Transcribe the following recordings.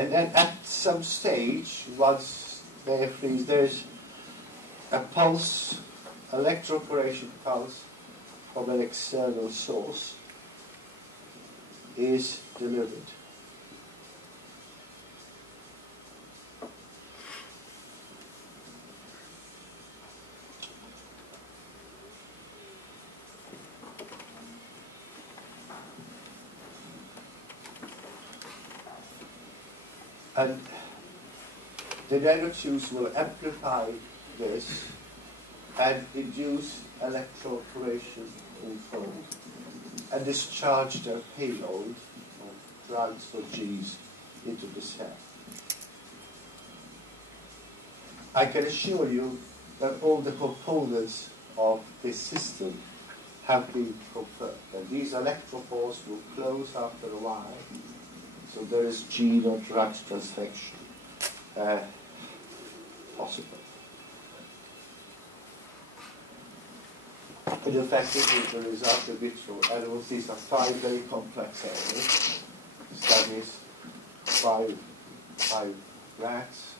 And then at some stage, once they freeze, there's a pulse, electroporation pulse from an external source is delivered. And the nanotubes will amplify this and induce electroporation control and discharge their payload of drugs or Gs into the cell. I can assure you that all the components of this system have been confirmed. And these electropores will close after a while, so there is gene or drug transfection possible. And in fact, this is the result of vitro animals. These are 5 very complex animals. Studies, 5 rats,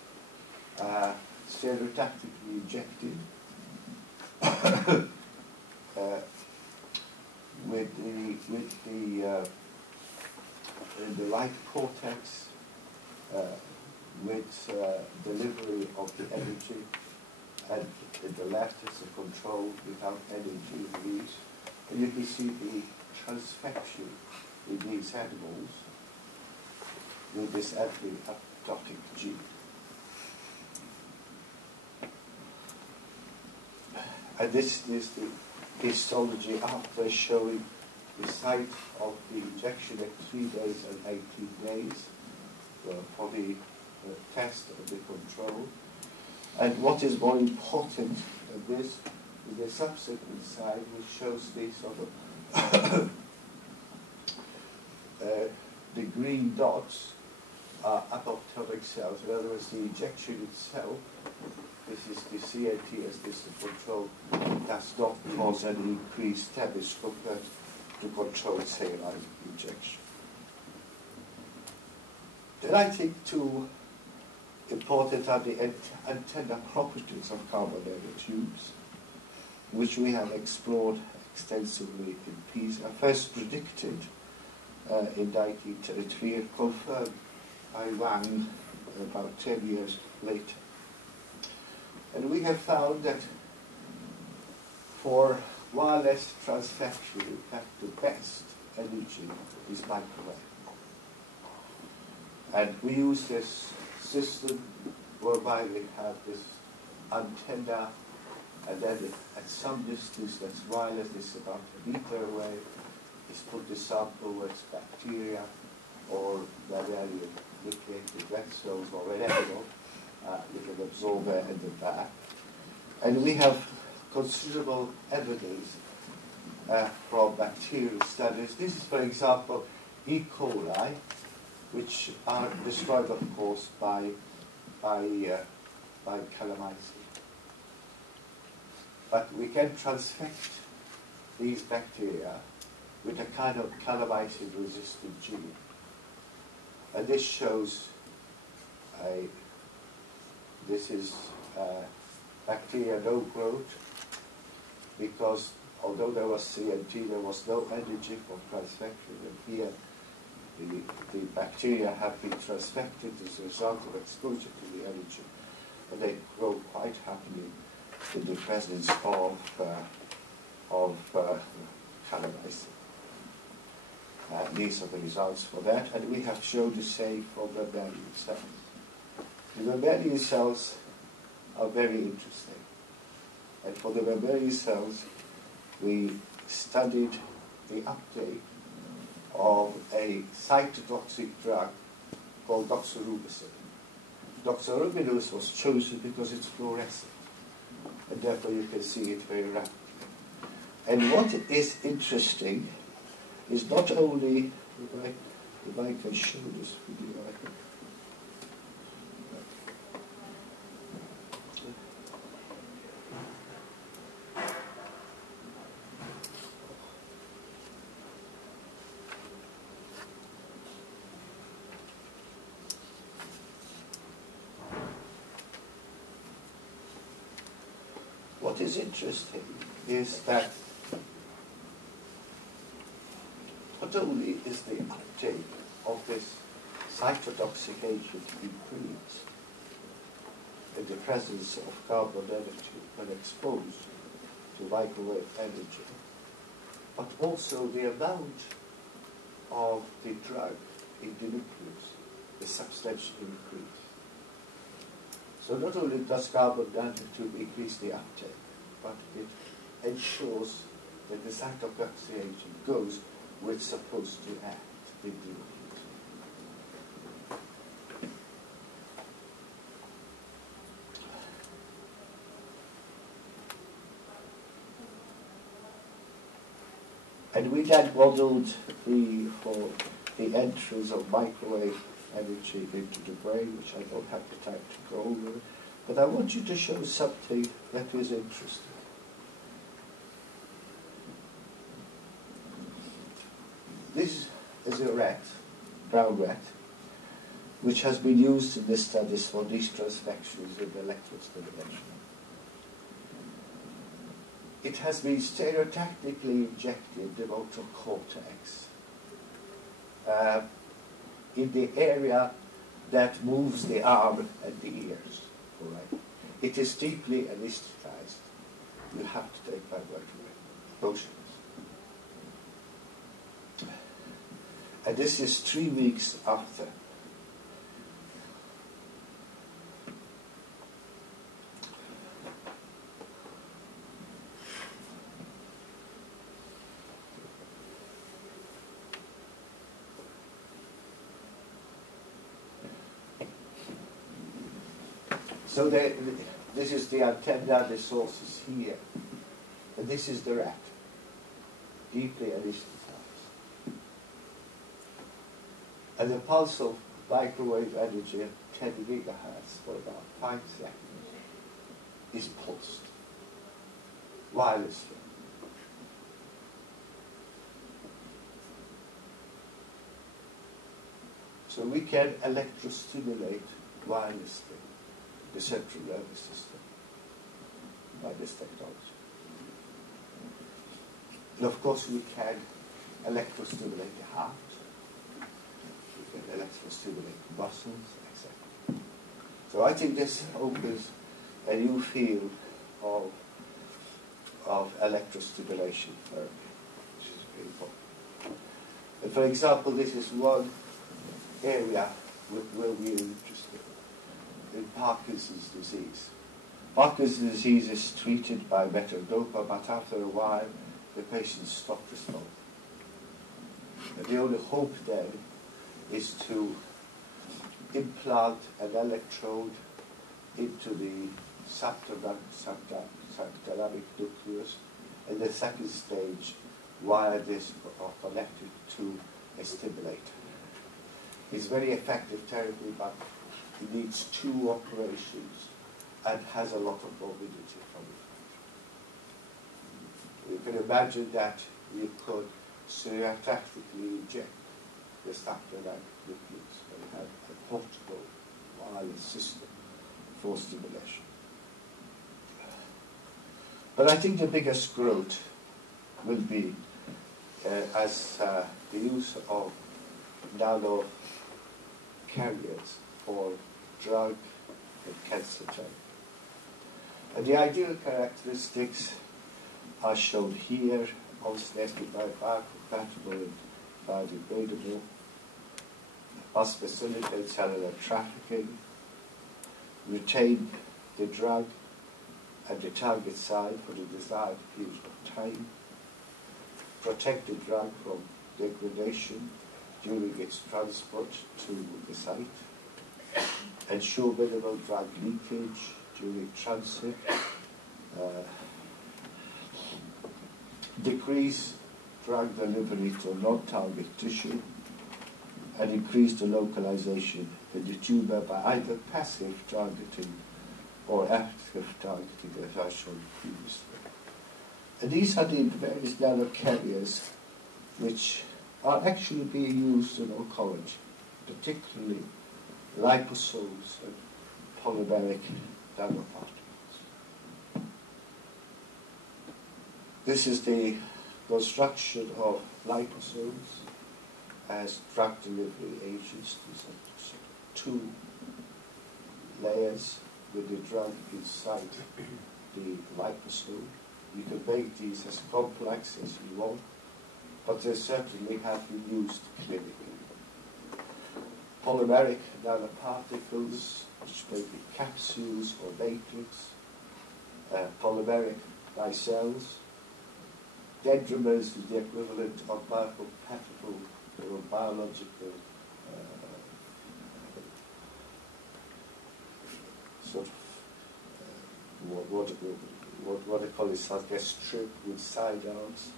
stereotactically injected with the right cortex, with delivery of the energy, and in the left is the control without energy release. And you can see the transfection in these animals with this anti-apoptotic gene. And this is the histology after showing the site of the injection at 3 days and 18 days for the test of the control. And what is more important than this is the subsequent side, which shows the sort of the green dots are apoptotic cells. In other words, the injection itself, this is the CNT as this the control, does not cause any increased damage compared to controlled saline injection. Then I think two important are the antenna properties of carbon nanotubes, which we have explored extensively in Pisa, first predicted in 1933 and confirmed by Wang about 10 years later. And we have found that for wireless transfection, in fact, the best energy is microwave. And we use this system whereby we have this antenna, and then at some distance that's wireless, it's about a meter away, is put the sample where it's bacteria or mammalian nucleated red cells or whatever, with an absorber in the back. And we have considerable evidence from bacterial studies. This is, for example, E. coli, which are destroyed, of course, by calamity. But we can transfect these bacteria with a kind of calamity-resistant gene. And this shows this is bacteria no growth, because although there was CNT, there was no energy for transfection. And here, the bacteria have been transfected as a result of exposure to the energy, and they grow quite happily in the presence of calamity. These are the results for that, and we have shown the same for mammalian cells. The mammalian cells are very interesting. And for the mammalian cells, we studied the uptake of a cytotoxic drug called doxorubicin. Doxorubicin was chosen because it's fluorescent, and therefore you can see it very rapidly. And what is interesting is not only, if I can show this video, What is interesting is that not only is the uptake of this cytotoxic agent increased in the presence of carbon energy when exposed to microwave energy, but also the amount of the drug in the nucleus is substantially increased. So not only does carbon nanotube increase the uptake, but it ensures that the cytotoxic agent goes where it's supposed to act in the nucleus. And we then modeled the entrance of microwave energy into the brain, which I don't have the time to go over. But I want you to show something that is interesting. This is a rat, brown rat, which has been used in the studies for these transfections in electrostimulation. It has been stereotactically injected the motor cortex in the area that moves the arm and the ears. All right. It is deeply anesthetized. You have to take my word for it. Motionless. And this is 3 weeks after. So this is the antenna, the source is here. And this is the rat, deeply anesthetized. And the pulse of microwave energy at 10 gigahertz for about 5 seconds is pulsed wirelessly. So we can electrostimulate wirelessly the central nervous system by this technology. And of course we can electrostimulate the heart, we can electrostimulate the muscles, etc. So I think this opens a new field of electrostimulation therapy, which is very important. And for example, this is one area where we are interested in Parkinson's disease. Parkinson's disease is treated by metadopa, but after a while the patients stop responding. And the only hope then is to implant an electrode into the subthalamic nucleus, and the second stage wire this are connected to a stimulator. It's very effective therapy, but it needs 2 operations and has a lot of morbidity from it. You can imagine that you could stereotactically inject the subthalamic nucleus and have a portable wireless system for stimulation. But I think the biggest growth will be as the use of nanocarriers for drug and cancer therapy. And the ideal characteristics are shown here: osmotic biocompatible and biodegradable, must facilitate cellular trafficking, retain the drug at the target site for the desired period of time, protect the drug from degradation during its transport to the site, ensure minimal drug leakage during transit, decrease drug delivery to non-target tissue, and increase the localization in the tumor by either passive targeting or active targeting, as I showed previously. And these are the various nanocarriers which are actually being used in oncology, particularly liposomes and polymeric nanoparticles. This is the construction of liposomes as drug delivery agents. These are sort of two layers with the drug inside the liposome. You can make these as complex as you want, but they certainly have been used clinically. Polymeric nanoparticles, which may be capsules or matrix, polymeric micelles, dendrimers is the equivalent of microparticle or biological sort of what I call is, I guess, strip with sidearms,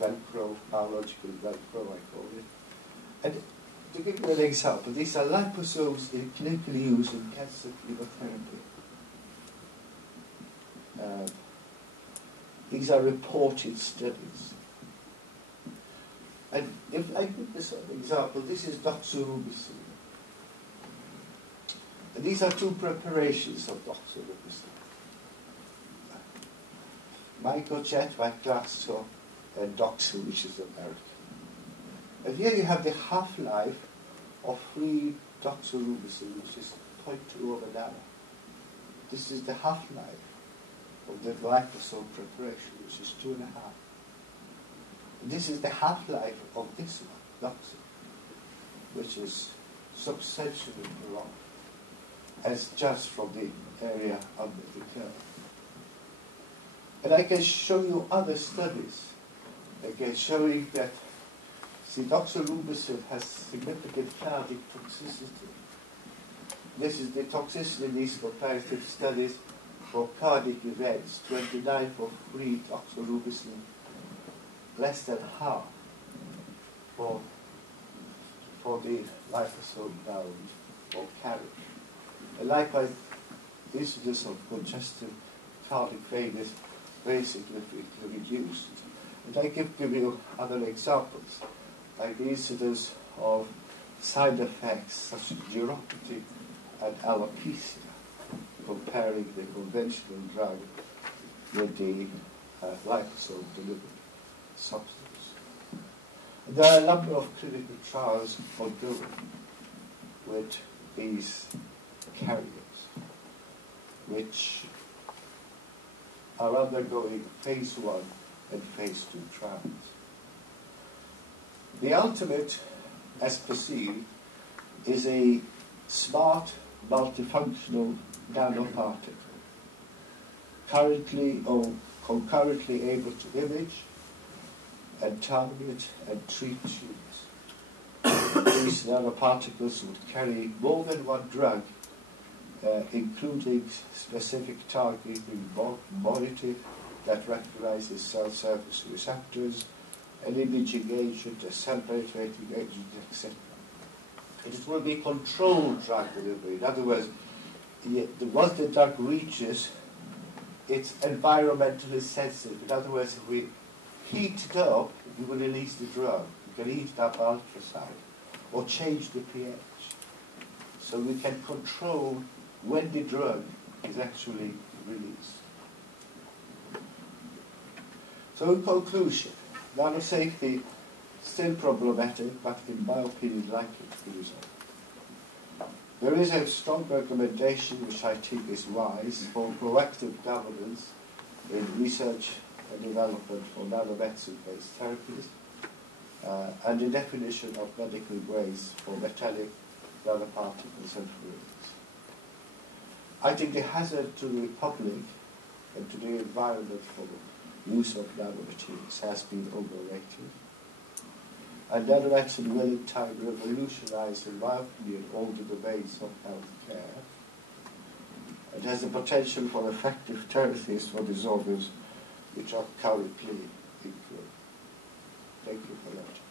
Velcro, biological Velcro, I call it. And to give you an example, these are liposomes clinically used in cancer chemotherapy. These are reported studies. And if I give this an example, this is doxorubicin. And these are two preparations of doxorubicin. Mycojet, Viclaxo, and Doxil, which is American. And here you have the half-life of free doxorubicin, which is 0.2 of an hour. This is the half-life of the liposome preparation, which is 2.5. And this is the half-life of this one, Doxil, which is substantially prolonged, as judged from the area under the curve. And I can show you other studies, again, showing that doxorubicin has significant cardiac toxicity. This is the toxicity in these comparative studies for cardiac events, 29 for free doxorubicin, less than half for the liposome bound or carrier. And likewise, incidence of congestive cardiac failure is very significantly reduced. And I give you other examples, like the incidence of side effects such as neuropathy and alopecia, comparing the conventional drug with the liposome delivered substance. And there are a number of clinical trials ongoing with these carriers, which are undergoing phase 1 and phase 2 trials. The ultimate, as perceived, is a smart, multifunctional nanoparticle, currently or concurrently able to image and target and treat tumors. These nanoparticles would carry more than one drug, including specific targeting moiety that recognizes cell surface receptors, an imaging agent, a cell penetrating agent, etc. It will be controlled drug delivery. In other words, once the drug reaches, it's environmentally sensitive. In other words, if we heat it up, you will release the drug. You can heat it up ultrasound or change the pH. So we can control when the drug is actually released. So in conclusion, nanosafety still problematic, but in my opinion likely to be resolved. There is a strong recommendation, which I think is wise, for proactive governance in research and development for nanomedicine-based therapies, and the definition of medical grades for metallic nanoparticles and fluids. I think the hazard to the public and to the environment for use of nanomaterials has been overrated. And nanomedicine will in time revolutionize, in my opinion, all the domains of healthcare. It has the potential for effective therapies for disorders which are currently incurred. Thank you for your time.